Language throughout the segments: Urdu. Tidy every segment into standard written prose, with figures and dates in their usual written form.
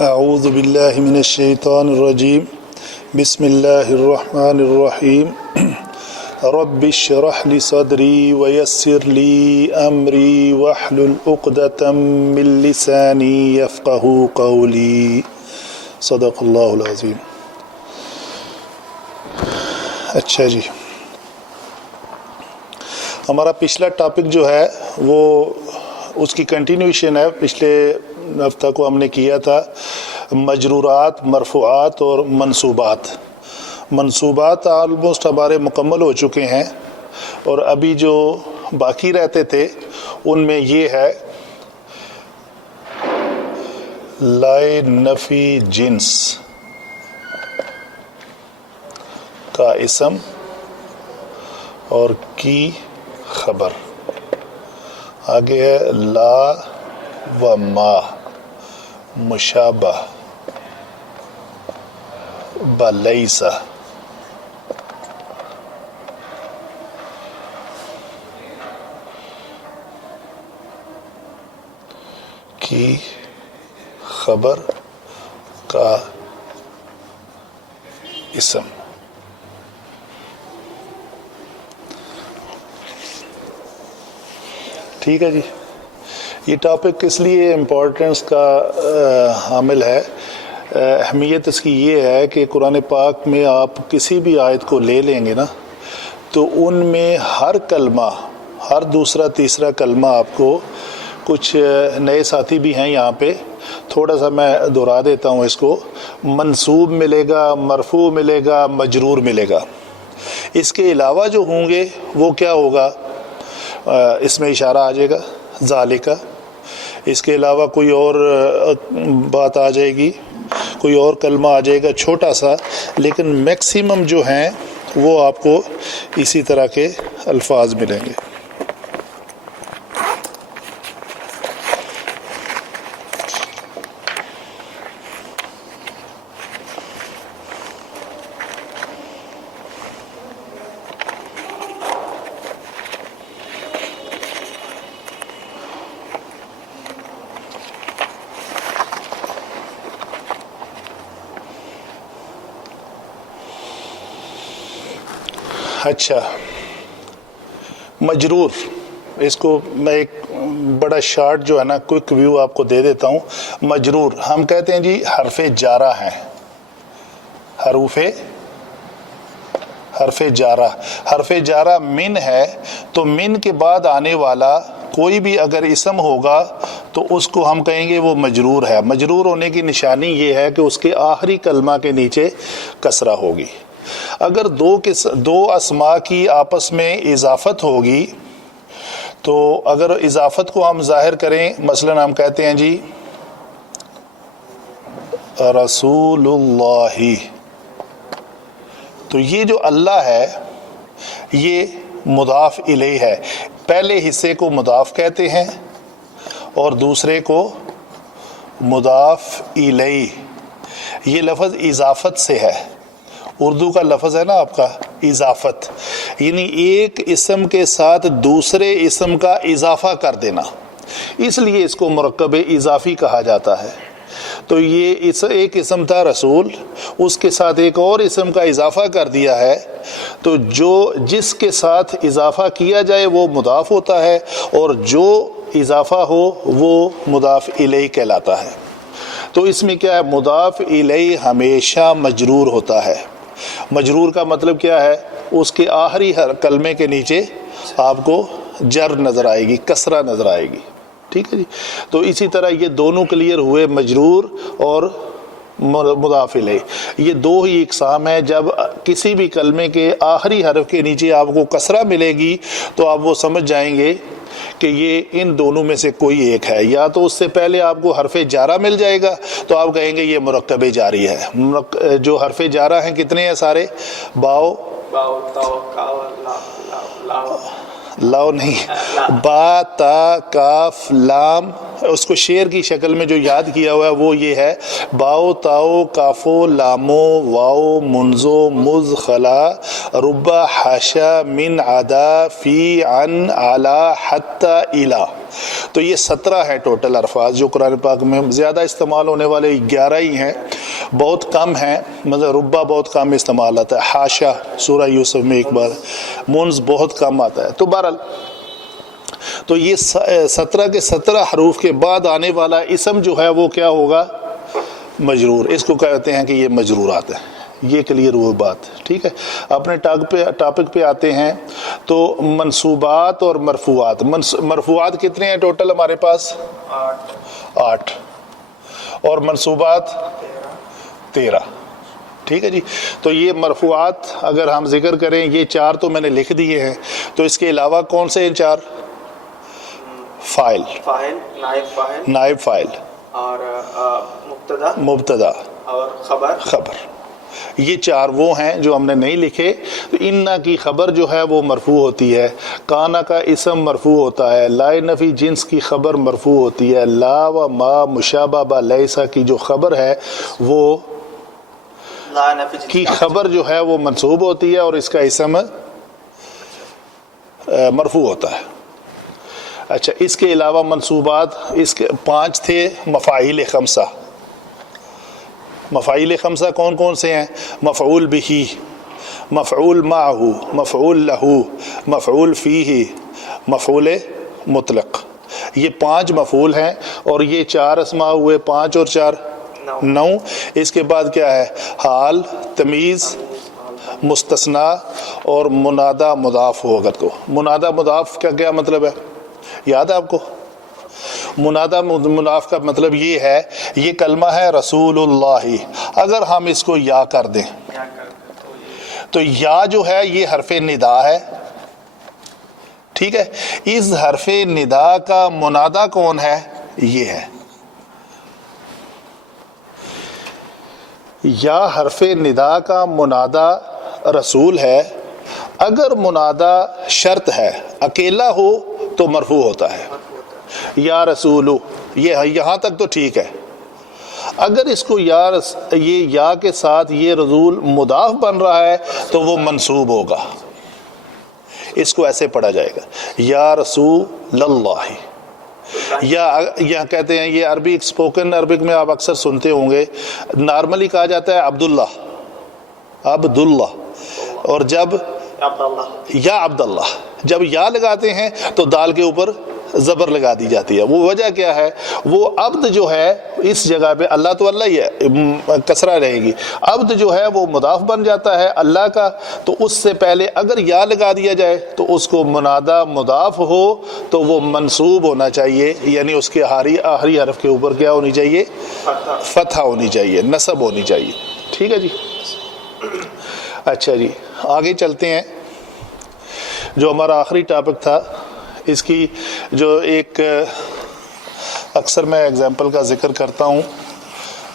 اعوذ باللہ من الشیطان الرجیم بسم اللہ الرحمن الرحیم رب اشرح لی صدری ویسر لی امری واحلل عقدۃ من لسانی یفقہوا قولی صدق اللہ العظیم۔ اچھا جی، ہمارا پچھلا ٹاپک جو ہے وہ اس کی کنٹینیوشن ہے۔ پچھلے ہفتہ کو ہم نے کیا تھا مجرورات، مرفوعات اور منصوبات۔ منصوبات آلموسٹ ہمارے مکمل ہو چکے ہیں، اور ابھی جو باقی رہتے تھے ان میں یہ ہے لائے نفی جنس کا اسم اور کی خبر، آگے ہے لا و ما مشابہ بلیسا، کی خبر کا اسم۔ ٹھیک ہے جی، یہ ٹاپک اس لیے امپورٹنس کا حامل ہے، اہمیت اس کی یہ ہے کہ قرآن پاک میں آپ کسی بھی آیت کو لے لیں گے نا تو ان میں ہر کلمہ، ہر دوسرا تیسرا کلمہ آپ کو، کچھ نئے ساتھی بھی ہیں یہاں پہ، تھوڑا سا میں دہرا دیتا ہوں اس کو، منصوب ملے گا، مرفوع ملے گا، مجرور ملے گا۔ اس کے علاوہ جو ہوں گے وہ کیا ہوگا، اس میں اشارہ آ جائے گا ذالکہ، اس کے علاوہ کوئی اور بات آ جائے گی، کوئی اور کلمہ آ جائے گا چھوٹا سا، لیکن میکسیمم جو ہیں وہ آپ کو اسی طرح کے الفاظ ملیں گے۔ اچھا، مجرور، اس کو میں ایک بڑا شارٹ جو ہے نا کوئک ویو آپ کو دے دیتا ہوں۔ مجرور ہم کہتے ہیں جی حرف جارہ ہیں، حرف جارہ، حرف جارہ من ہے، تو من کے بعد آنے والا کوئی بھی اگر اسم ہوگا تو اس کو ہم کہیں گے وہ مجرور ہے۔ مجرور ہونے کی نشانی یہ ہے کہ اس کے آخری کلمہ کے نیچے کسرہ ہوگی۔ اگر دو اسماء کی آپس میں اضافت ہوگی تو اگر اضافت کو ہم ظاہر کریں، مثلا ہم کہتے ہیں جی رسول اللہ، تو یہ جو اللہ ہے یہ مضاف الیہ ہے، پہلے حصے کو مضاف کہتے ہیں اور دوسرے کو مضاف الیہ۔ یہ لفظ اضافت سے ہے، اردو کا لفظ ہے نا آپ کا اضافت، یعنی ایک اسم کے ساتھ دوسرے اسم کا اضافہ کر دینا، اس لیے اس کو مرکب اضافی کہا جاتا ہے۔ تو یہ ایک اسم تھا رسول، اس کے ساتھ ایک اور اسم کا اضافہ کر دیا ہے، تو جس کے ساتھ اضافہ کیا جائے وہ مضاف ہوتا ہے، اور جو اضافہ ہو وہ مضاف الیہ کہلاتا ہے۔ تو اس میں کیا ہے، مضاف الیہ ہمیشہ مجرور ہوتا ہے۔ مجرور کا مطلب کیا ہے، اس کے آخری ہر کلمے کے نیچے آپ کو جر نظر آئے گی، کسرہ نظر آئے گی۔ ٹھیک ہے جی، تو اسی طرح یہ دونوں کلیئر ہوئے، مجرور اور مضاف الیہ، یہ دو ہی اقسام ہیں۔ جب کسی بھی کلمے کے آخری حرف کے نیچے آپ کو کسرہ ملے گی تو آپ وہ سمجھ جائیں گے کہ یہ ان دونوں میں سے کوئی ایک ہے، یا تو اس سے پہلے آپ کو حرف جارہ مل جائے گا تو آپ کہیں گے یہ مرکب جاری ہے۔ جو حرف جارہ ہیں کتنے ہیں سارے، باؤ لاؤ نہیں، با تا کاف لام، اس کو شعر کی شکل میں جو یاد کیا ہوا ہے وہ یہ ہے، باؤ تاؤ کافو لامو واؤ منزو مز خلا ربا حاشا من عدا فی عن علا حتی الا۔ تو یہ 17 ہیں ٹوٹل الفاظ جو قرآن پاک میں زیادہ استعمال ہونے والے 11 ہی ہیں، بہت کم ہیں، مطلب ربا بہت کم استعمال آتا ہے، حاشا سورہ یوسف میں ایک بار، منز بہت کم آتا ہے۔ تو بہرحال تو یہ 17 کے 17 حروف کے بعد آنے والا اسم جو ہے وہ کیا ہوگا؟ مجرور۔ اس کو کہتے ہیں کہ یہ مجرورات ہیں۔ یہ کلیئر ہوئی بات، ٹھیک ہے۔ اپنے ٹاپک پہ آتے ہیں تو منصوبات اور مرفوعات۔ مرفوعات کتنے ہیں ٹوٹل ہمارے پاس؟ 8 اور منصوبات 13، ٹھیک ہے جی۔ تو یہ مرفوعات اگر ہم ذکر کریں، یہ 4 تو میں نے لکھ دیے ہیں، تو اس کے علاوہ کون سے ہیں 4؟ فاعل، نائب فاعل اور مبتدا اور خبر، یہ 4 وہ ہیں جو ہم نے نہیں لکھے۔ تو انا کی خبر جو ہے وہ مرفوع ہوتی ہے، کانا کا اسم مرفوع ہوتا ہے، لا نفی جنس کی خبر مرفوع ہوتی ہے، لا و ما مشابہ با لیسا کی جو خبر ہے وہ کی خبر جو ہے وہ منصوب ہوتی ہے اور اس کا اسم مرفوع ہوتا ہے۔ اچھا، اس کے علاوہ منصوبات اس کے 5 تھے، مفاعیل خمسہ۔ مفاعیل خمسہ کون کون سے ہیں؟ مفعول بہ، مفعول معہ، مفعول لہ، مفعول فیہ، مفعول مطلق۔ یہ 5 مفعول ہیں اور یہ 4 اسماء ہوئے، 5 اور 4 9۔ اس کے بعد کیا ہے؟ حال، تمیز، مستثنی اور منادہ مضاف ہو۔ اگر تو منادہ مضاف کا کیا مطلب ہے یاد ہے آپ کو؟ منادہ مضاف کا مطلب یہ ہے، یہ کلمہ ہے رسول اللہ، اگر ہم اس کو یا کر دیں تو یا جو ہے یہ حرف ندا ہے، ٹھیک ہے۔ اس حرف ندا کا منادہ کون ہے؟ یہ ہے۔ یا حرف ندا کا منادہ رسول ہے، اگر منادہ شرط ہے اکیلا ہو تو مرفوع ہوتا ہے، یا رسولو، یہ یہاں تک تو ٹھیک ہے۔ اگر اس کو یہ یا کے ساتھ یہ رسول مضاف بن رہا ہے تو وہ منصوب ہوگا، اس کو ایسے پڑھا جائے گا، یا رسول اللہ۔ یا کہتے ہیں، یہ عربی اسپوکن عربک میں آپ اکثر سنتے ہوں گے، نارملی کہا جاتا ہے عبداللہ، عبداللہ، اور جب یا عبداللہ، جب یا لگاتے ہیں تو دال کے اوپر زبر لگا دی جاتی ہے۔ وہ وجہ کیا ہے؟ وہ عبد جو ہے اس جگہ پہ، اللہ تو اللہ ہی ہے، کسرہ رہے گی، عبد جو ہے وہ مضاف بن جاتا ہے اللہ کا، تو اس سے پہلے اگر یا لگا دیا جائے تو اس کو منادہ مضاف ہو تو وہ منصوب ہونا چاہیے، یعنی اس کے آخری حرف کے اوپر کیا ہونی چاہیے؟ فتح ہونی چاہیے، نصب ہونی چاہیے، ٹھیک ہے جی۔ اچھا جی، آگے چلتے ہیں۔ جو ہمارا آخری ٹاپک تھا، اس کی جو ایک اکثر میں اگزامپل کا ذکر کرتا ہوں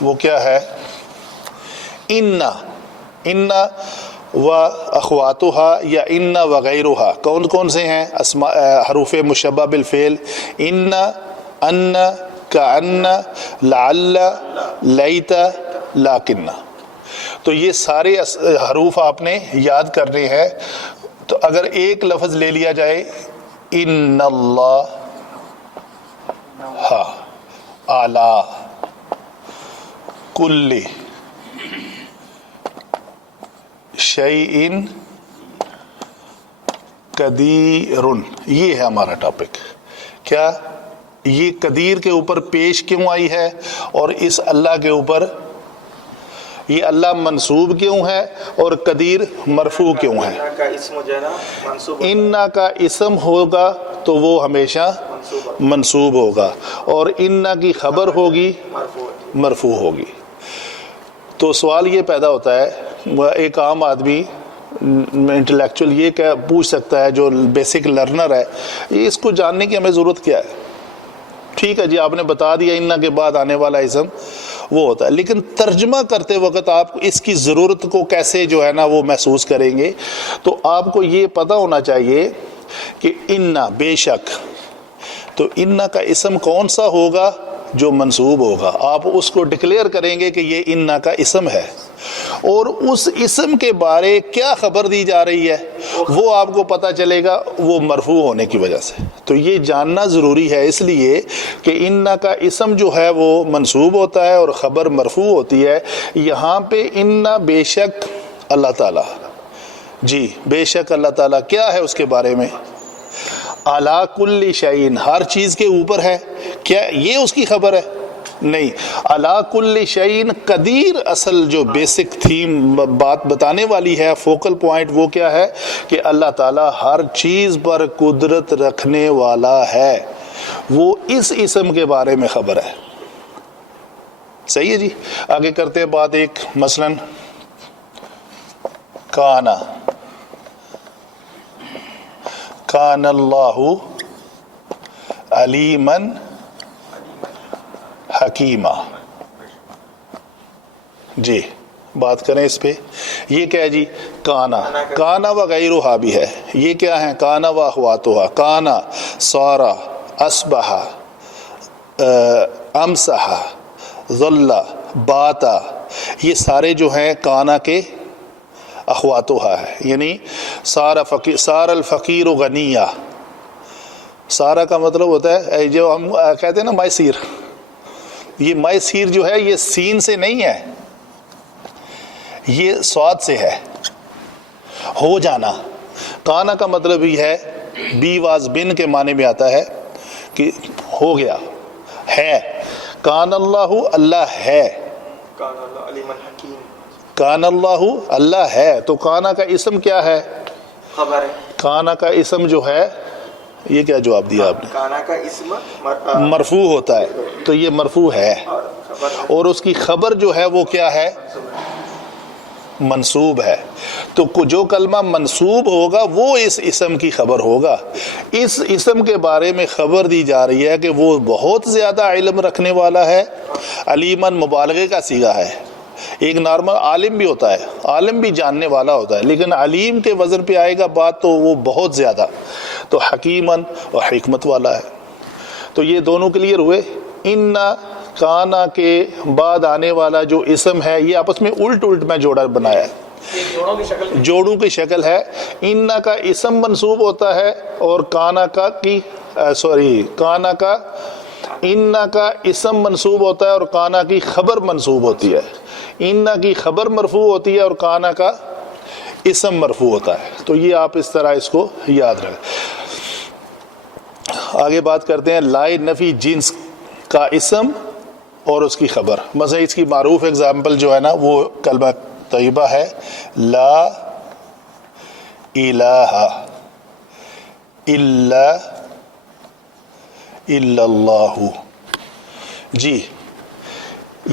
وہ کیا ہے؟ ان و اخواتہا یا ان وغیرہا، کون کون سے ہیں حروف مشبہ بالفعل؟ ان، کأن، لعل، لیت، لیکن۔ تو یہ سارے حروف آپ نے یاد کرنے ہیں۔ تو اگر ایک لفظ لے لیا جائے، ان اللہ اعلی کل شیء قدیر، یہ ہے ہمارا ٹاپک۔ کیا یہ قدیر کے اوپر پیش کیوں آئی ہے اور اس اللہ کے اوپر یہ اللہ منصوب کیوں ہے اور قدیر مرفوع کیوں ہے؟ انا کا اسم ہوگا تو وہ ہمیشہ منصوب ہوگا، اور انا کی خبر ہوگی مرفوع ہوگی۔ تو سوال یہ پیدا ہوتا ہے، ایک عام آدمی انٹلیکچوئل یہ پوچھ سکتا ہے، جو بیسک لرنر ہے، اس کو جاننے کی ہمیں ضرورت کیا ہے؟ ٹھیک ہے جی، آپ نے بتا دیا انا کے بعد آنے والا اسم وہ ہوتا ہے، لیکن ترجمہ کرتے وقت آپ اس کی ضرورت کو کیسے جو ہے نا وہ محسوس کریں گے؟ تو آپ کو یہ پتہ ہونا چاہیے کہ انا، بے شک، تو انا کا اسم کون سا ہوگا؟ جو منصوب ہوگا آپ اس کو ڈکلیئر کریں گے کہ یہ انا کا اسم ہے، اور اس اسم کے بارے کیا خبر دی جا رہی ہے وہ آپ کو پتہ چلے گا وہ مرفوع ہونے کی وجہ سے۔ تو یہ جاننا ضروری ہے، اس لیے کہ انا کا اسم جو ہے وہ منصوب ہوتا ہے اور خبر مرفوع ہوتی ہے۔ یہاں پہ انا بے شک اللہ تعالیٰ، جی بے شک اللہ تعالیٰ کیا ہے اس کے بارے میں؟ علی کل شیء، ہر چیز کے اوپر ہے، کیا یہ اس کی خبر ہے؟ نہیں، علی کل شیء قدیر اصل جو بیسک تھیم بات بتانے والی ہے، فوکل پوائنٹ وہ کیا ہے کہ اللہ تعالیٰ ہر چیز پر قدرت رکھنے والا ہے، وہ اس اسم کے بارے میں خبر ہے۔ صحیح ہے جی، آگے کرتے ہیں بات ایک، مثلا کانا، کان اللہ علیمن حکیمہ، جی بات کریں اس پہ، یہ کیا ہے جی؟ کانا، کانا وغیرہ بھی ہے، یہ کیا ہیں؟ کانا و اخواتہا، کانا، سارا، اصبح، امسح، ظل، باتا، یہ سارے جو ہیں کانا کے اخواتہا ہے، یعنی سارا الفقیر غنیہ، سارا کا مطلب ہوتا ہے جو ہم کہتے ہیں نا میسیر، یہ میسیر جو ہے یہ سین سے نہیں ہے، یہ صاد سے ہے، ہو جانا۔ کانا کا مطلب ہی ہے بی واز بن کے معنی میں آتا ہے کہ ہو گیا، ہے۔ کان اللہ، اللہ ہے، کان اللہ علیم حکیم، کان اللہ اللہ ہے، تو کانا کا اسم کیا ہے؟ خبر ہے۔ کانا کا اسم جو ہے، یہ کیا جواب دیا آپ نے؟ کانا کا اسم مرفوع ہوتا ہے، تو یہ مرفوع ہے، اور خبر اور اس کی خبر جو ہے وہ کیا ہے؟ منصوب ہے۔ تو جو کلمہ منصوب ہوگا وہ اس اسم کی خبر ہوگا۔ اس اسم کے بارے میں خبر دی جا رہی ہے کہ وہ بہت زیادہ علم رکھنے والا ہے، علیمن مبالغے کا صیغہ ہے۔ ایک نارمل عالم بھی ہوتا ہے، عالم بھی جاننے والا ہوتا ہے، لیکن علیم کے وزن پہ آئے گا بات تو وہ بہت زیادہ، تو حکیمن اور حکمت والا ہے۔ تو یہ دونوں کلیئر ہوئے۔ انا، کانا کے بعد آنے والا جو اسم ہے یہ آپس میں الٹ میں جوڑا بنایا ہے، جوڑوں کی شکل ہے۔ انا کا اسم منصوب ہوتا ہے اور کانا کا کانا کا انا کا اسم منصوب ہوتا ہے اور کانا کی خبر منصوب ہوتی ہے۔ انا کی خبر مرفوع ہوتی ہے اور کانا کا اسم مرفوع ہوتا ہے۔ تو یہ آپ اس طرح اس کو یاد رکھیں۔ آگے بات کرتے ہیں لائے نفی جنس کا اسم اور اس کی خبر۔ مثلا اس کی معروف اگزامپل جو ہے نا وہ کلمہ طیبہ ہے، لا الہ الا اللہ، جی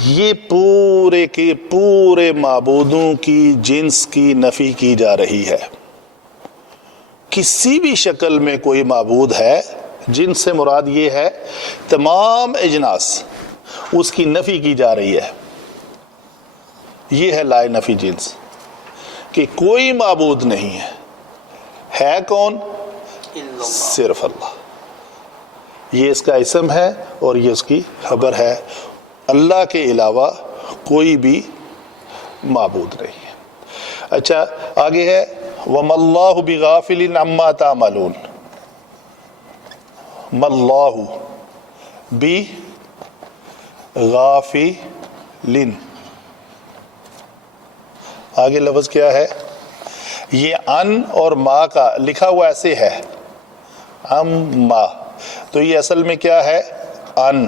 یہ پورے کے پورے معبودوں کی جنس کی نفی کی جا رہی ہے۔ کسی بھی شکل میں کوئی معبود ہے، جنس سے مراد یہ ہے تمام اجناس، اس کی نفی کی جا رہی ہے۔ یہ ہے لائے نفی جنس، کہ کوئی معبود نہیں ہے کون؟ صرف اللہ۔ یہ اس کا اسم ہے اور یہ اس کی خبر ہے، اللہ کے علاوہ کوئی بھی معبود نہیں ہے۔ اچھا آگے ہے وَمَا اللَّهُ بِغَافِلٍ عَمَّا تَعْمَلُونَ، مَا اللَّهُ بِغَافِلٍ، آگے لفظ کیا ہے؟ یہ ان اور ما کا لکھا ہوا ایسے ہے، اما، تو یہ اصل میں کیا ہے؟ ان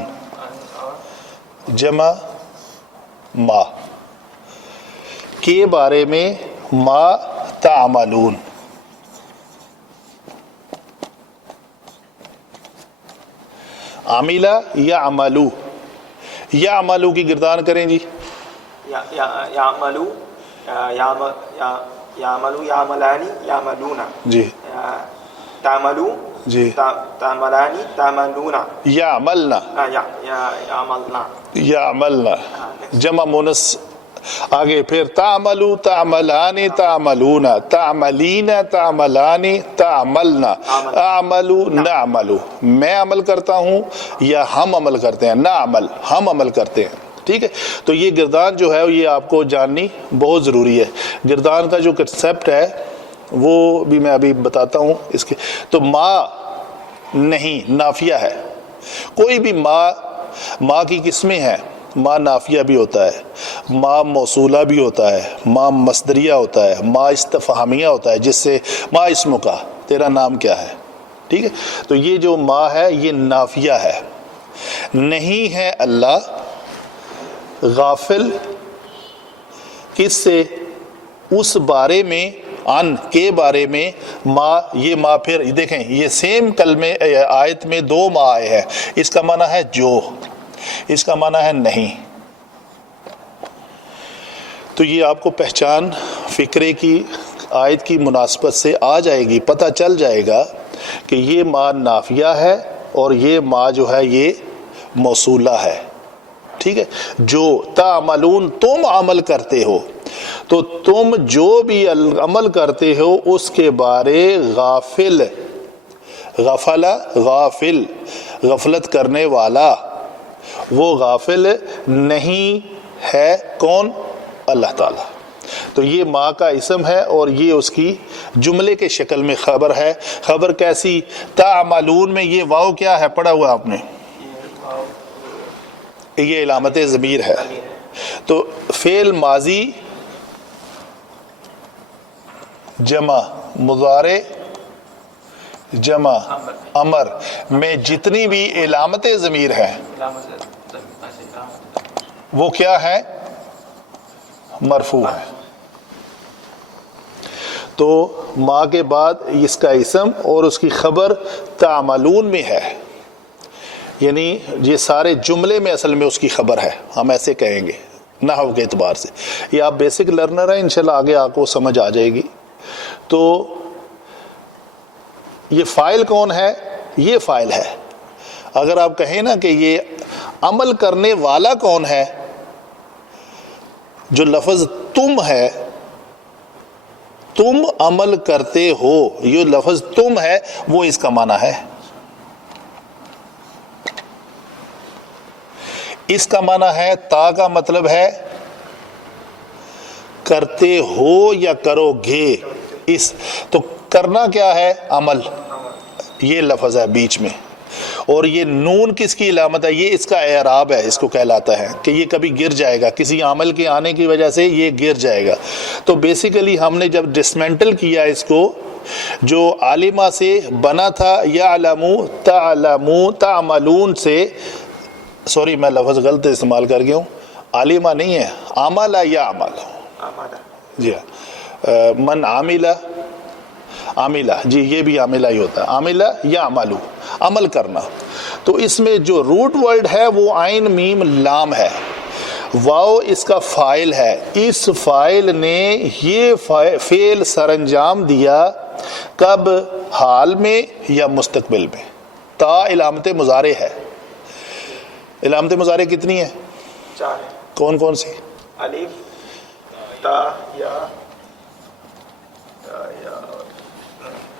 جمع ما کے بارے میں، ما تعملون، عاملہ یا عملو، یا عملو کی گردان کریں جی، یعملو، یعملو، یعملانی، یعملون، جی تعملو، جی، تعملانی، تعملون، یعملنا، یعملنا، یعملنا، جمع مونس آگے پھر تعملو تعملانی تعملون تعملین تعملانی تعملنا اعملو نعملو، میں عمل کرتا ہوں یا ہم عمل کرتے ہیں، نعمل ہم عمل کرتے ہیں. ٹھیک ہے، تو یہ گردان جو ہے یہ آپ کو جاننی بہت ضروری ہے. گردان کا جو کنسیپٹ ہے وہ بھی میں ابھی بتاتا ہوں اس کے. تو ما نہیں نافیہ ہے. کوئی بھی ما کی قسمیں ہیں. ما نافیہ بھی ہوتا ہے، ما موصولہ بھی ہوتا ہے، ما مصدریہ ہوتا ہے، ما استفہامیہ ہوتا ہے، جس سے ما اسم کا تیرا نام کیا ہے. ٹھیک ہے، تو یہ جو ما ہے یہ نافیہ ہے. نہیں ہے اللہ غافل کس سے؟ اس بارے میں، ان کے بارے میں. ما، یہ ما پھر دیکھیں یہ سیم کلمے آیت میں دو ما آئے ہیں. اس کا معنی ہے جو، اس کا معنی ہے نہیں. تو یہ آپ کو پہچان فکرے کی آیت کی مناسبت سے آ جائے گی، پتہ چل جائے گا کہ یہ ما نافیہ ہے اور یہ ما جو ہے یہ موصولہ ہے. ٹھیک ہے، جو تعملون تم عمل کرتے ہو، تو تم جو بھی عمل کرتے ہو اس کے بارے غافل، غفل غافل غفلت کرنے والا، وہ غافل نہیں ہے. کون؟ اللہ تعالیٰ. تو یہ ما کا اسم ہے اور یہ اس کی جملے کے شکل میں خبر ہے. خبر کیسی؟ تعملون میں یہ واو کیا ہے پڑھا ہوا آپ نے؟ یہ علامت ضمیر ہے. تو فعل ماضی جمع مضارع جمع امر میں جتنی بھی علامت ضمیر ہے وہ کیا ہے؟ مرفوع ہے. تو ما کے بعد اس کا اسم اور اس کی خبر تعملون میں ہے، یعنی یہ سارے جملے میں اصل میں اس کی خبر ہے، ہم ایسے کہیں گے نحو کے اعتبار سے. یہ آپ بیسک لرنر ہیں، انشاءاللہ آگے آپ کو سمجھ آ جائے گی. تو یہ فاعل کون ہے؟ یہ فاعل ہے. اگر آپ کہیں نا کہ یہ عمل کرنے والا کون ہے، جو لفظ تم ہے، تم عمل کرتے ہو، یہ لفظ تم ہے وہ اس کا معنی ہے. اس کا معنی ہے تا کا مطلب ہے کرتے ہو یا کرو گے. اس تو کرنا کیا ہے؟ عمل. یہ لفظ ہے بیچ میں، اور یہ نون کس کی علامت ہے؟ یہ اس کا اعراب ہے، اس کو کہلاتا ہے کہ یہ کبھی گر جائے گا، کسی عمل کے آنے کی وجہ سے یہ گر جائے گا. تو بیسیکلی ہم نے جب ڈسمنٹل کیا اس کو، جو عالمہ سے بنا تھا یعلمو تعلمو تعملون سے، سوری میں لفظ غلط استعمال کر گیا ہوں، عالمہ نہیں ہے، عمل یا عمل. جی ہاں، من عاملہ عاملہ، جی یہ بھی عاملہ ہی ہوتا ہے، عاملہ یا عملو، عمل کرنا. تو اس میں جو روٹ ورڈ ہے وہ عین میم لام ہے. واو اس کا فاعل ہے. اس فاعل نے یہ فعل سر انجام دیا کب؟ حال میں یا مستقبل میں. تا علامت مضارع ہے. علامت مضارع کتنی ہے؟ 4. کون کون سی؟ الف، تا، یا،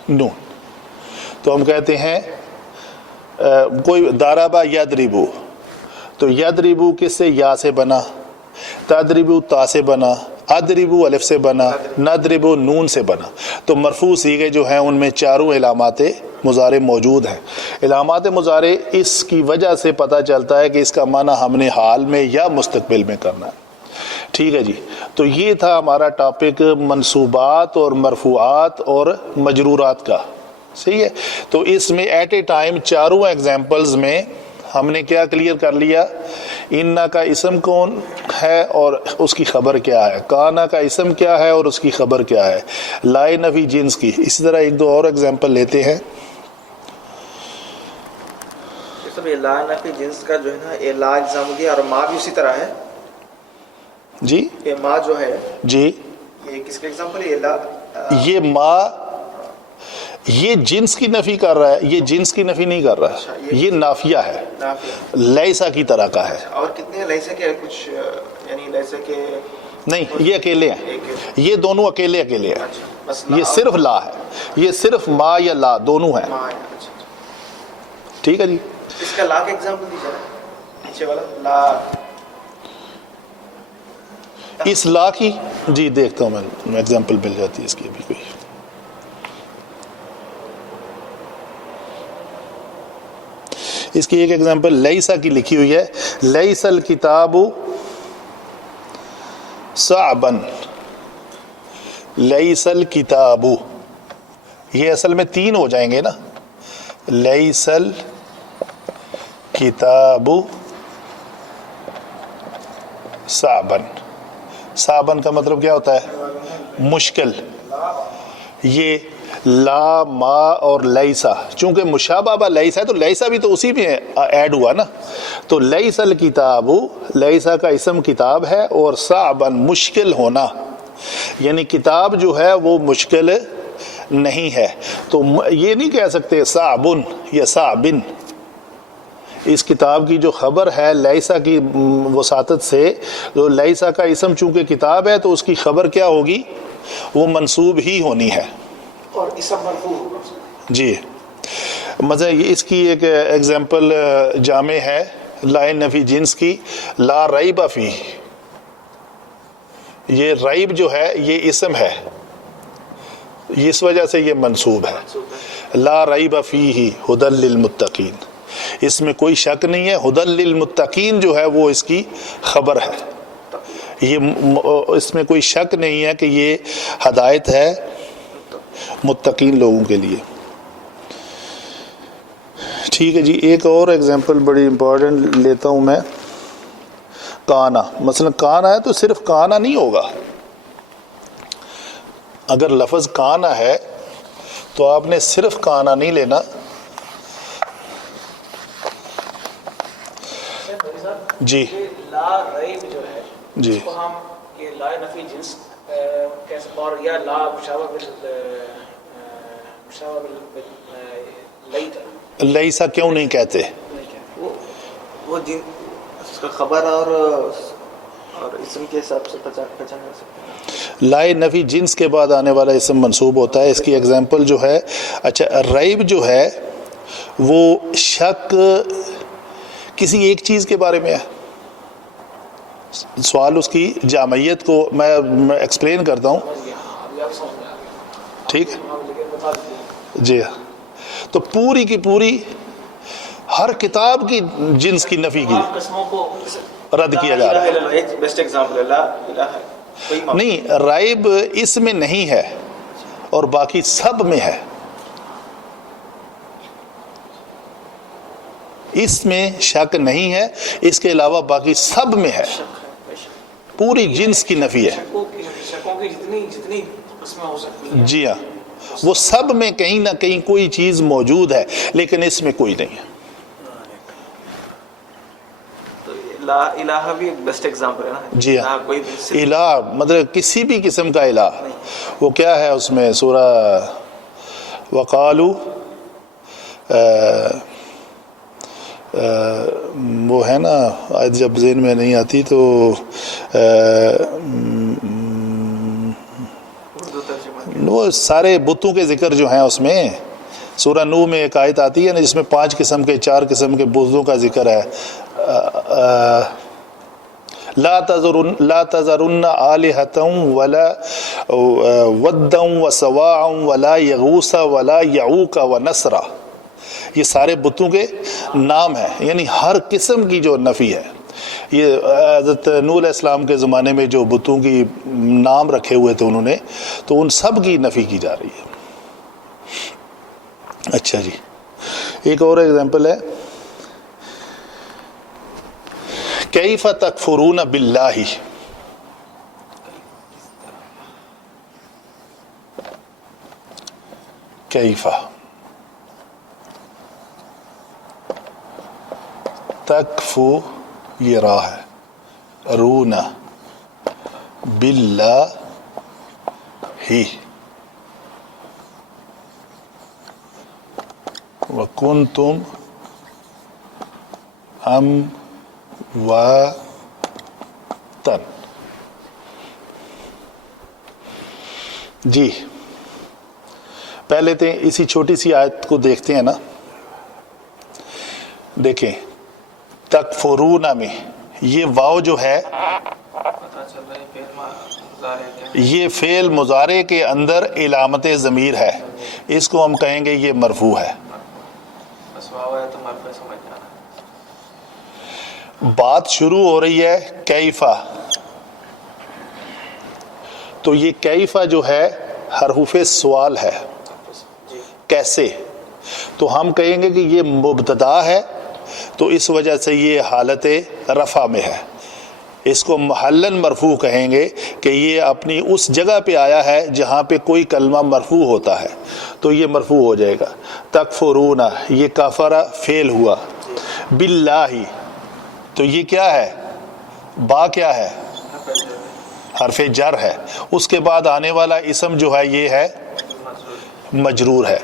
نون. تو ہم کہتے ہیں کوئی دارابا یدربو، تو یدربو کس سے؟ یا سے بنا، تدربو تا سے بنا، ادربو الف سے بنا، ندربو نون سے بنا. تو مرفوع صیغے جو ہیں ان میں چاروں علامات مضارع موجود ہیں. علامات مضارع اس کی وجہ سے پتہ چلتا ہے کہ اس کا معنی ہم نے حال میں یا مستقبل میں کرنا ہے. ٹھیک ہے جی. تو یہ تھا ہمارا ٹاپک منصوبات اور مرفوعات اور مجرورات کا. صحیح ہے. تو اس میں ایٹ اے ٹائم چاروں ایگزامپلز میں ہم نے کیا کلیئر کر لیا؟ انا کا اسم کون ہے اور اس کی خبر کیا ہے، کانا کا اسم کیا ہے اور اس کی خبر کیا ہے، لائے نفی جنس کی. اسی طرح ایک دو اور ایگزامپل لیتے ہیں. لا نفی جنس کا جو ہے نا، یہ لا الزام دیا، اور ما بھی اسی طرح ہے. جی یہ ما جو ہے، جی یہ کس کا ایگزامپل ہے؟ یہ لا، یہ ما یہ جنس کی نفی کر رہا ہے، یہ جنس کی نفی نہیں کر رہا، یہ نافیہ ہے، لیسا کی طرح کا ہے. اور کتنے لیسا کے کچھ یعنی لیسا کے نہیں، یہ اکیلے ہیں، یہ دونوں اکیلے ہیں. بس یہ صرف لا ہے، یہ صرف ما یا لا دونوں ہیں. ٹھیک ہے جی. اس کا لا کا ایگزامپل دیجیے نا، پیچھے والا لا. اس لا کی جی دیکھتا ہوں میں ایگزامپل مل جاتی ہے اس کی ابھی کوئی. اس کی ایک ایگزامپل لیسا کی لکھی ہوئی ہے، لیس الکتاب صعبا، لیس الکتاب، یہ اصل میں 3 ہو جائیں گے نا، لیس الکتاب صعبا. صعبن کا مطلب کیا ہوتا ہے؟ مشکل. یہ لا ما اور لیسا چونکہ مشابہ با لیسا ہے تو لیسا بھی تو اسی میں ایڈ ہوا نا، تو لیس الکتاب، لیسا کا اسم کتاب ہے، اور صعبا مشکل ہونا، یعنی کتاب جو ہے وہ مشکل نہیں ہے. تو یہ نہیں کہہ سکتے صعبن یا صعبن. اس کتاب کی جو خبر ہے لیسا کی وساطت سے، تو لیسا کا اسم چونکہ کتاب ہے تو اس کی خبر کیا ہوگی؟ وہ منصوب ہی ہونی ہے، اور اسم مرفوع ہوگا. جی. مثلا اس کی ایک ایگزامپل جامع ہے لا نفی جنس کی، لا ریب فی. یہ ریب جو ہے یہ اسم ہے، اس وجہ سے یہ منصوب ہے. لا ریب فیہ ھدی للمتقین، اس میں کوئی شک نہیں ہے. ھدی للمتقین جو ہے وہ اس کی خبر ہے، یہ اس میں کوئی شک نہیں ہے کہ یہ ہدایت ہے متقین لوگوں کے لیے. ٹھیک ہے جی. ایک اور ایگزامپل بڑی امپورٹنٹ لیتا ہوں میں، کانا. مثلا کانا ہے تو صرف کانا نہیں ہوگا. اگر لفظ کانا ہے تو آپ نے صرف کانا نہیں لینا. جی لا ریب جو ہے جی اس کو ہم یہ لا نفی جنس کیسے، اور یا لا مشابہ لیسا کیوں نہیں کہتے؟ وہ جن اس کا خبر اور اسم کے حساب سے پہچان کر سکتے ہیں. لائے نفی جنس کے بعد آنے والا اسم منصوب ہوتا ہے. اس کی ایگزامپل جو ہے، اچھا ریب جو ہے وہ شک کسی ایک چیز کے بارے میں ہے. سوال اس کی جامعیت کو میں ایکسپلین کرتا ہوں، ٹھیک ہے جی. تو پوری کی پوری ہر کتاب کی جنس کی نفی کی رد کیا جا رہا ہے. بیسٹ ایگزامپل نہیں، ریب اس میں نہیں ہے اور باقی سب میں ہے. اس میں شک نہیں ہے، اس کے علاوہ باقی سب میں ہے. پوری جنس کی نفی ہے. جتنی قسمیں ہو سکتی ہیں، جی ہاں، وہ سب میں کہیں نہ کہیں کوئی چیز موجود ہے لیکن اس میں کوئی نہیں ہے. لا الہ بھی ایک بیسٹ ایگزامپل ہے نا. جی ہاں، الہ مطلب کسی بھی قسم کا الہ. وہ کیا ہے اس میں سورہ وقالو وہ ہے نا آیت، جب ذہن میں نہیں آتی تو وہ سارے بتوں کے ذکر جو ہیں اس میں سورہ نو میں ایک آیت آتی ہے نا جس میں 5 قسم کے 4 قسم کے بتوں کا ذکر ہے. لا تذرن آلہۃ ولا ودا وسواعا ولا یغوث ولا یعوق ونسرا. یہ سارے بتوں کے نام ہیں، یعنی ہر قسم کی جو نفی ہے. یہ حضرت نوح علیہ السلام کے زمانے میں جو بتوں کی نام رکھے ہوئے تھے انہوں نے، تو ان سب کی نفی کی جا رہی ہے. اچھا جی، ایک اور ایگزامپل ہے، کیف تکفرون باللہ. کیف تکفو، یہ راہ ہے، رونا باللہ ہی. وَكُنْتُمْ أَمْوَاتًا. جی پہلے تو اسی چھوٹی سی آیت کو دیکھتے ہیں نا. دیکھیں تکفرون میں یہ واو جو ہے یہ فعل مضارع کے اندر علامت ضمیر ہے، اس کو ہم کہیں گے یہ مرفوع ہے. بات شروع ہو رہی ہے کیفا، تو یہ کیفا جو ہے حرف سوال ہے، کیسے، تو ہم کہیں گے کہ یہ مبتدا ہے، تو اس وجہ سے یہ حالت رفع میں ہے. اس کو محلاً مرفوع کہیں گے کہ یہ اپنی اس جگہ پہ آیا ہے جہاں پہ کوئی کلمہ مرفوع ہوتا ہے، تو یہ مرفوع ہو جائے گا. تکفرون یہ کفر فعل ہوا، باللہ تو یہ کیا ہے، با کیا ہے، حرف جر ہے، اس کے بعد آنے والا اسم جو ہے یہ ہے مجرور ہے.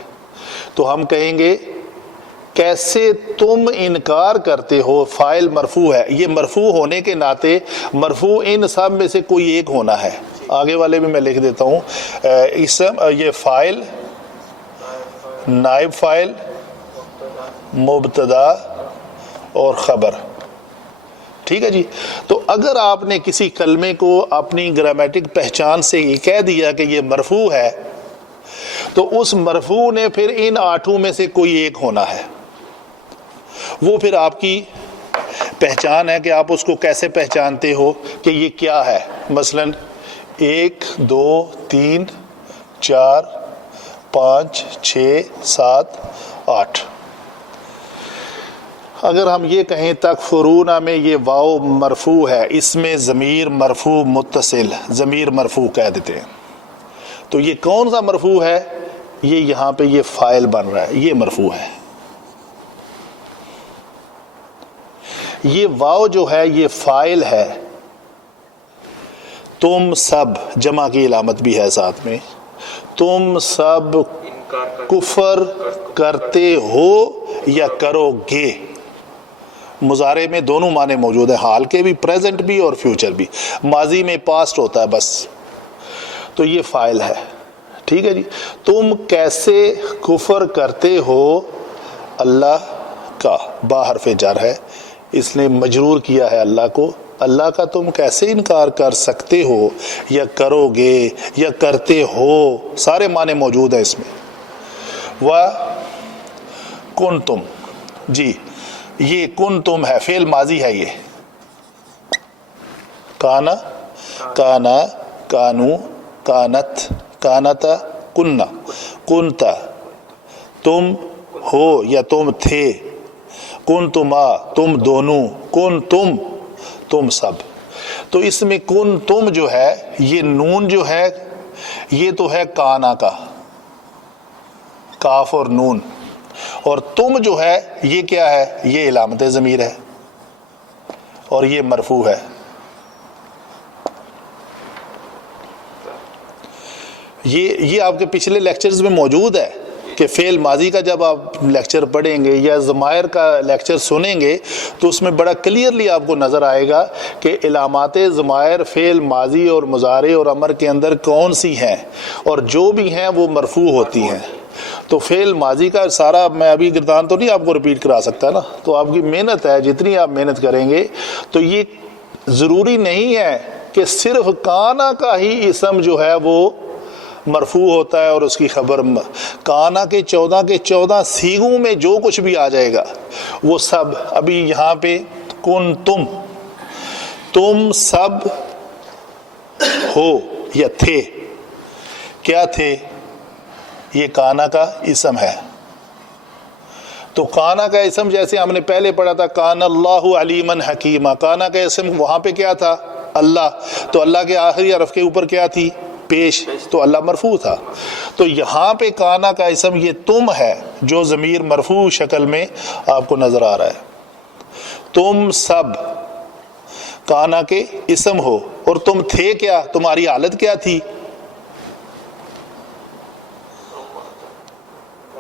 تو ہم کہیں گے کیسے تم انکار کرتے ہو، فاعل مرفوع ہے، یہ مرفوع ہونے کے ناطے مرفوع ان سب میں سے کوئی ایک ہونا ہے. آگے والے بھی میں لکھ دیتا ہوں، اسم یہ فاعل، نائب فاعل، مبتدا اور خبر. ٹھیک ہے جی. تو اگر آپ نے کسی کلمے کو اپنی گرامیٹک پہچان سے یہ کہہ دیا کہ یہ مرفوع ہے، تو اس مرفوع نے پھر ان 8 میں سے کوئی ایک ہونا ہے. وہ پھر آپ کی پہچان ہے کہ آپ اس کو کیسے پہچانتے ہو کہ یہ کیا ہے. مثلا 1 2 3 4 5 6 7 8. اگر ہم یہ کہیں تکفرون میں یہ واو مرفوع ہے، اس میں ضمیر مرفوع متصل، ضمیر مرفوع کہہ دیتے ہیں، تو یہ کون سا مرفوع ہے، یہ یہاں پہ یہ فاعل بن رہا ہے، یہ مرفوع ہے. یہ واو جو ہے یہ فاعل ہے. تم سب جمع کی علامت بھی ہے ساتھ میں، تم سب کفر کرتے ہو یا کرو گے. مضارع میں دونوں معنی موجود ہیں، حال کے بھی، پریزنٹ بھی اور فیوچر بھی. ماضی میں پاسٹ ہوتا ہے بس. تو یہ فاعل ہے. ٹھیک ہے جی. تم کیسے کفر کرتے ہو، اللہ کا با حرف جر ہے، اس نے مجرور کیا ہے اللہ کو. اللہ کا تم کیسے انکار کر سکتے ہو یا کرو گے یا کرتے ہو، سارے معنی موجود ہیں اس میں. وَكُنْتُمْ جی یہ کنتم ہے، فعل ماضی ہے. یہ کانا، کانا، کانو، کانت، کانتا، کننا، کنتا، تم ہو یا تم تھے، کنتما تم دونوں، کن تم تم سب. تو اس میں کن تم جو ہے یہ نون جو ہے یہ تو ہے کانا کا، کاف اور نون، اور تم جو ہے یہ کیا ہے، یہ علامت ضمیر ہے اور یہ مرفوع ہے. یہ آپ کے پچھلے لیکچرز میں موجود ہے کہ فعل ماضی کا جب آپ لیکچر پڑھیں گے یا ضمائر کا لیکچر سنیں گے تو اس میں بڑا کلیئرلی آپ کو نظر آئے گا کہ علامات ضمائر فعل ماضی اور مضارع اور امر کے اندر کون سی ہیں، اور جو بھی ہیں وہ مرفوع ہوتی ہیں. تو فعل ماضی کا سارا میں ابھی گردان تو نہیں آپ کو رپیٹ کرا سکتا نا، تو آپ کی محنت ہے، جتنی آپ محنت کریں گے. تو یہ ضروری نہیں ہے کہ صرف کانا کا ہی اسم جو ہے وہ مرفوع ہوتا ہے اور اس کی خبر. کانا کے 14 سیغوں میں جو کچھ بھی آ جائے گا وہ سب، ابھی یہاں پہ کن تم، تم سب ہو یا تھے، کیا تھے، یہ کانا کا اسم ہے. تو کانا کا اسم جیسے ہم نے پہلے پڑھا تھا کان اللہ علیما حکیما، کانا کا اسم وہاں پہ کیا تھا، اللہ. تو اللہ کے آخری حرف کے اوپر کیا تھی، پیش، تو اللہ مرفوع تھا. تو یہاں پہ کانا کا اسم یہ تم ہے جو ضمیر مرفوع شکل میں آپ کو نظر آ رہا ہے. تم سب کانا کے اسم ہو، اور تم تھے کیا، تمہاری حالت کیا تھی،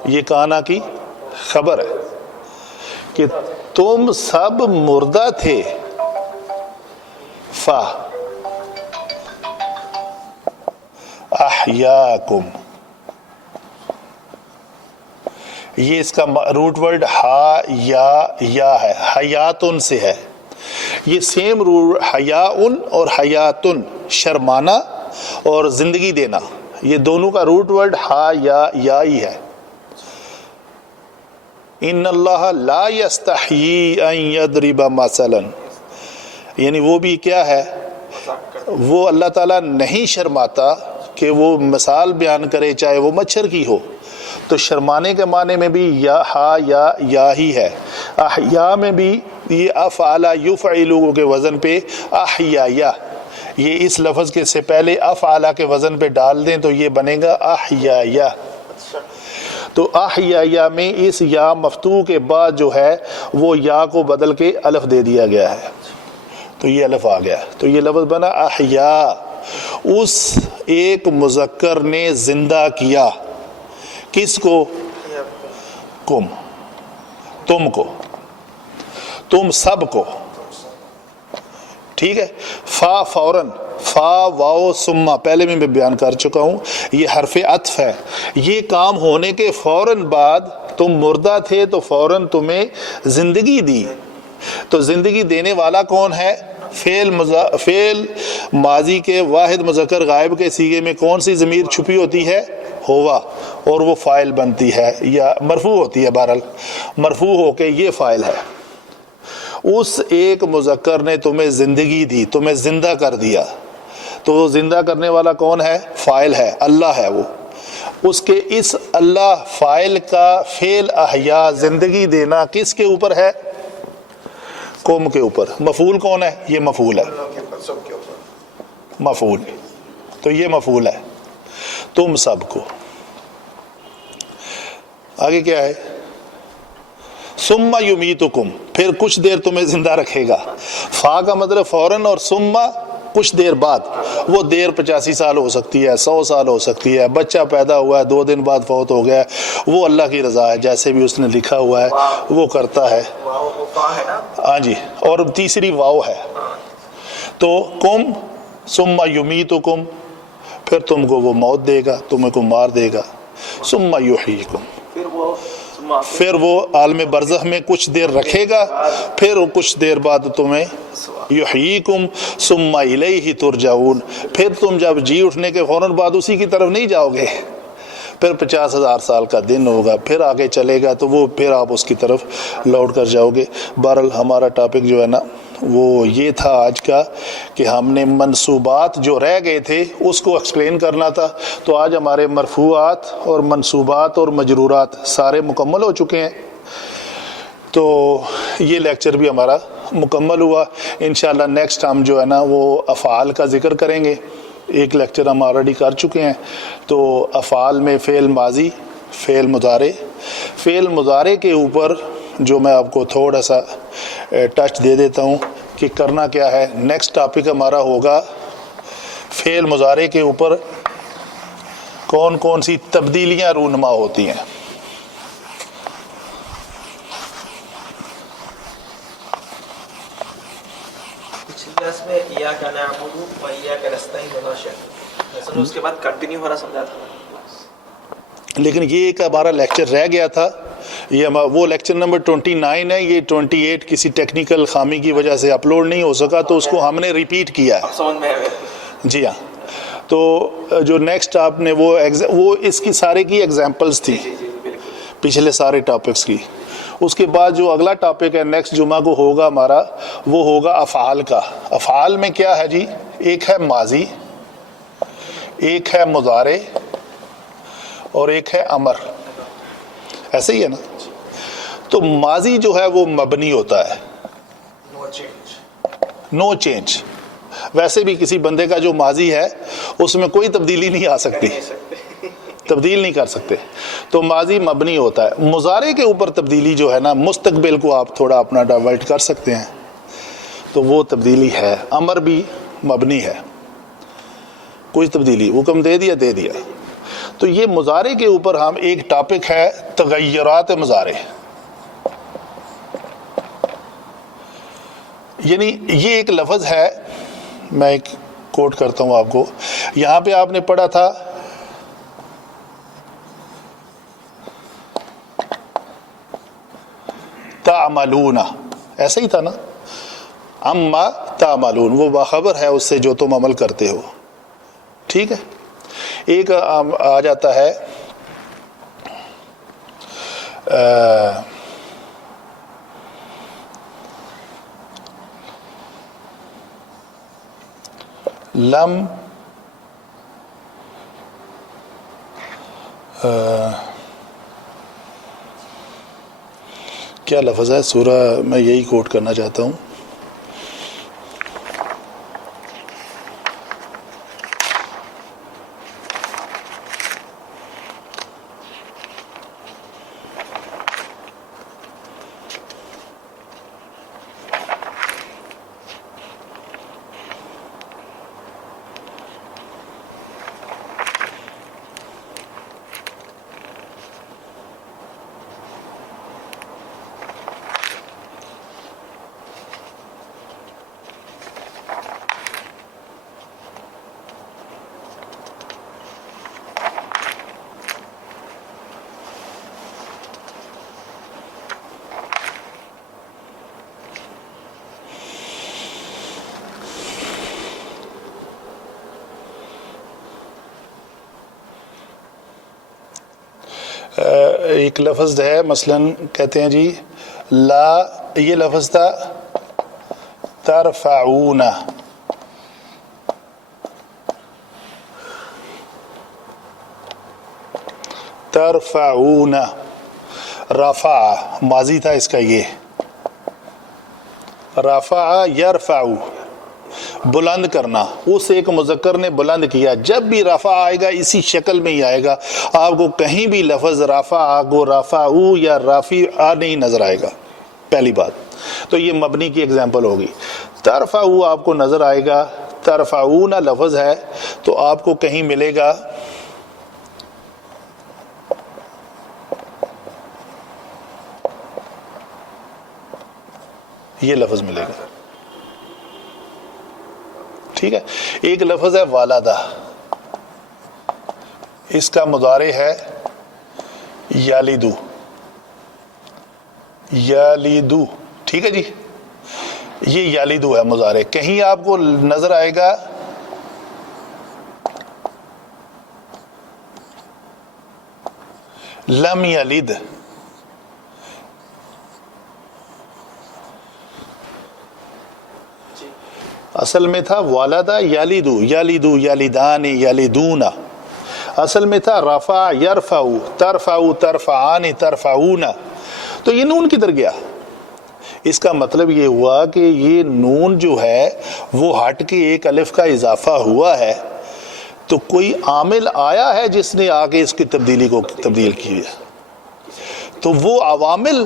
یہ کانا کی خبر ہے کہ تم سب مردہ تھے. فا احیاکم، یہ اس کا روٹ ورڈ ہا یا ہے، حیاتن سے ہے. یہ سیم روٹ حیاؤن اور حیاتن، شرمانا اور زندگی دینا، یہ دونوں کا روٹ ورڈ ہا یا ہی ہے. ان اللہ لا یستحیی ان یضرب مثلا، یعنی وہ بھی کیا ہے، وہ اللہ تعالیٰ نہیں شرماتا کہ وہ مثال بیان کرے چاہے وہ مچھر کی ہو. تو شرمانے کے معنی میں بھی یا ہا یا ہی ہے. احیا میں بھی یہ افعل یفعل کے وزن پہ احیا، یہ اس لفظ کے سے پہلے افعل کے وزن پہ ڈال دیں تو یہ بنے گا احیا. تو احیا میں اس یا مفتوح کے بعد جو ہے وہ یا کو بدل کے الف دے دیا گیا ہے، تو یہ الف آ گیا. تو یہ لفظ بنا احیا، اس ایک مذکر نے زندہ کیا. کس کو؟ کم، تم کو، تم سب کو. ٹھیک ہے. فا فوراً، فا واو ثم، پہلے میں بیان کر چکا ہوں، یہ حرف عطف ہے. یہ کام ہونے کے فوراً بعد تم مردہ تھے تو فوراً تمہیں زندگی دی. تو زندگی دینے والا کون ہے؟ فعل ماضی کے واحد مذکر غائب کے صیغے میں کون سی ضمیر چھپی ہوتی ہے؟ ہوا، اور وہ فاعل بنتی ہے یا مرفوع ہوتی ہے. بہرحال مرفوع ہو کے یہ فاعل ہے. اس ایک مذکر نے تمہیں زندگی دی، تمہیں زندہ کر دیا. تو زندہ کرنے والا کون ہے؟ فاعل ہے، اللہ ہے. وہ اس کے اس اللہ فاعل کا فعل احیا، زندگی دینا، کس کے اوپر ہے؟ قوم کے اوپر. مفعول کون ہے؟ یہ مفعول ہے، مفعول. تو یہ مفعول ہے، تم سب کو. آگے کیا ہے؟ ثم یمیتکم، پھر کچھ دیر تمہیں زندہ رکھے گا. فا کا مطلب فوراً، اور ثم کچھ دیر بعد. وہ دیر 85 سال ہو سکتی ہے، 100 سال ہو سکتی ہے. بچہ پیدا ہوا ہے 2 دن بعد فوت ہو گیا، وہ اللہ کی رضا ہے، جیسے بھی اس نے لکھا ہوا ہے وہ کرتا ہے. ہاں جی. اور تیسری واو ہے. تو کم ثم یمیتکم، پھر تم کو وہ موت دے گا، تمہیں کو مار دے گا. ثم یحییکم، پھر وہ عالم برزخ میں کچھ دیر رکھے گا، پھر کچھ دیر بعد تمہیں یحییکم ثم الیہ ترجعون، پھر تم جب جی اٹھنے کے فوراً بعد اسی کی طرف نہیں جاؤ گے. پھر 50,000 سال کا دن ہوگا، پھر آگے چلے گا تو وہ پھر آپ اس کی طرف لوٹ کر جاؤ گے. بہرحال ہمارا ٹاپک جو ہے نا وہ یہ تھا آج کا، کہ ہم نے منصوبات جو رہ گئے تھے اس کو ایکسپلین کرنا تھا. تو آج ہمارے مرفوعات اور منصوبات اور مجرورات سارے مکمل ہو چکے ہیں. تو یہ لیکچر بھی ہمارا مکمل ہوا. انشاءاللہ نیکسٹ ہم جو ہے نا وہ افعال کا ذکر کریں گے. ایک لیکچر ہم آلریڈی کر چکے ہیں. تو افعال میں فعل ماضی، فعل مضارع. فعل مضارع کے اوپر جو میں آپ کو تھوڑا سا ٹچ دے دیتا ہوں کہ کرنا کیا ہے. نیکسٹ ٹاپک ہمارا ہوگا فعل مضارع کے اوپر کون کون سی تبدیلیاں رونما ہوتی ہیں. میں ایاک نعبد و ایاک نستعین اس کے بعد کنٹینیو ہو رہا سمجھا تھا، لیکن یہ ایک ہمارا لیکچر رہ گیا تھا. یہ وہ لیکچر نمبر 29 ہے. یہ 28 کسی ٹیکنیکل خامی کی وجہ سے اپلوڈ نہیں ہو سکا تو اس کو ہم نے ریپیٹ کیا ہے. سمجھ میں آئے. جی ہاں. تو جو نیکسٹ آپ نے وہ اس کی سارے کی ایگزامپلس تھی پچھلے سارے ٹاپکس کی. اس کے بعد جو اگلا ٹاپک ہے نیکسٹ جمعہ کو ہوگا ہمارا، وہ ہوگا افعال کا. افعال میں کیا ہے جی؟ ایک ہے ماضی، ایک ہے مضارع اور ایک ہے امر. ایسے ہی ہے نا. تو ماضی جو ہے وہ مبنی ہوتا ہے، نو چینج. ویسے بھی کسی بندے کا جو ماضی ہے اس میں کوئی تبدیلی نہیں آ سکتی، تبدیل نہیں کر سکتے. تو ماضی مبنی ہوتا ہے. مضارع کے اوپر تبدیلی جو ہے نا، مستقبل کو آپ تھوڑا اپنا ڈائیورٹ کر سکتے ہیں، تو وہ تبدیلی ہے. امر بھی مبنی ہے، کوئی تبدیلی، حکم دے دیا. تو یہ مضارع کے اوپر ہم ایک ٹاپک ہے تغیرات مضارع، یعنی یہ ایک لفظ ہے، میں ایک کوٹ کرتا ہوں آپ کو. یہاں پہ آپ نے پڑھا تھا تعملون، ایسا ہی تھا نا، اما تعملون، وہ باخبر ہے اس سے جو تم عمل کرتے ہو. ٹھیک ہے. ایک آ جاتا ہے لم کیا لفظ ہے سورہ، میں یہی کوٹ کرنا چاہتا ہوں. ایک لفظ ہے، مثلا کہتے ہیں جی لا، یہ لفظ تھا ترفعون، ترفعون، رفع ماضی تھا اس کا، یہ رفع یرفع، بلند کرنا. اس ایک مذکر نے بلند کیا. جب بھی رفع آئے گا اسی شکل میں ہی آئے گا، آپ کو کہیں بھی لفظ رفع کو رفعو یا رافع نہیں نظر آئے گا. پہلی بات تو یہ مبنی کی ایگزامپل ہوگی. ترفعو آپ کو نظر آئے گا، ترفعون لفظ ہے تو آپ کو کہیں ملے گا یہ لفظ ملے گا. ٹھیک ہے. ایک لفظ ہے والدہ، اس کا مضارع ہے یالدو، یالدو. ٹھیک ہے جی، یہ یالدو ہے مضارع. کہیں آپ کو نظر آئے گا لم یلد، اصل میں تھا والدہ یالدو، یالدو یالدان یالدون، اصل میں تھا رفع یرفع، ترفع ترفعان ترفعون. تو یہ نون کدھر گیا؟ اس کا مطلب یہ ہوا کہ یہ نون جو ہے وہ ہٹ کے ایک الف کا اضافہ ہوا ہے، تو کوئی عامل آیا ہے جس نے آگے اس کی تبدیلی کو تبدیل کی ہے. تو وہ عوامل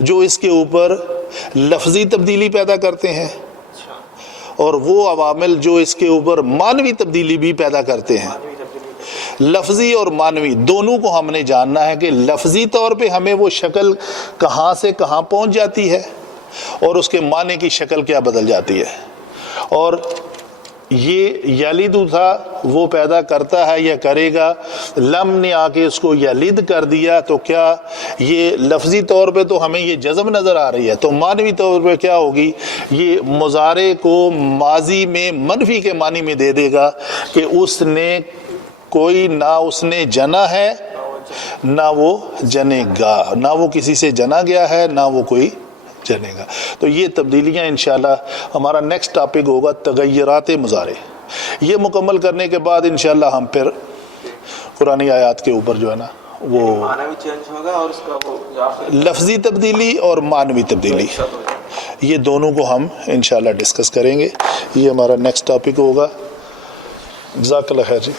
جو اس کے اوپر لفظی تبدیلی پیدا کرتے ہیں، اور وہ عوامل جو اس کے اوپر معنوی تبدیلی بھی پیدا کرتے ہیں. لفظی اور معنوی دونوں کو ہم نے جاننا ہے کہ لفظی طور پہ ہمیں وہ شکل کہاں سے کہاں پہنچ جاتی ہے اور اس کے معنی کی شکل کیا بدل جاتی ہے. اور یہ یلیدو تھا وہ پیدا کرتا ہے یا کرے گا، لم نے آ کے اس کو یلد کر دیا، تو کیا یہ لفظی طور پہ تو ہمیں یہ جزم نظر آ رہی ہے، تو معنوی طور پہ کیا ہوگی، یہ مضارع کو ماضی میں منفی کے معنی میں دے دے گا کہ اس نے کوئی نہ اس نے جنا ہے نہ وہ جنے گا، نہ وہ کسی سے جنا گیا ہے نہ وہ کوئی جنے گا. تو یہ تبدیلیاں انشاءاللہ ہمارا نیکسٹ ٹاپک ہوگا تغیرات مضارع. یہ مکمل کرنے کے بعد انشاءاللہ ہم پھر قرآنی آیات کے اوپر جو ہے نا وہ معنی چینج ہوگا اور اس کا وہ لفظی تبدیلی اور معنوی تبدیلی، یہ دونوں کو ہم انشاءاللہ ڈسکس کریں گے. یہ ہمارا نیکسٹ ٹاپک ہوگا. جزاک اللہ خیر جی.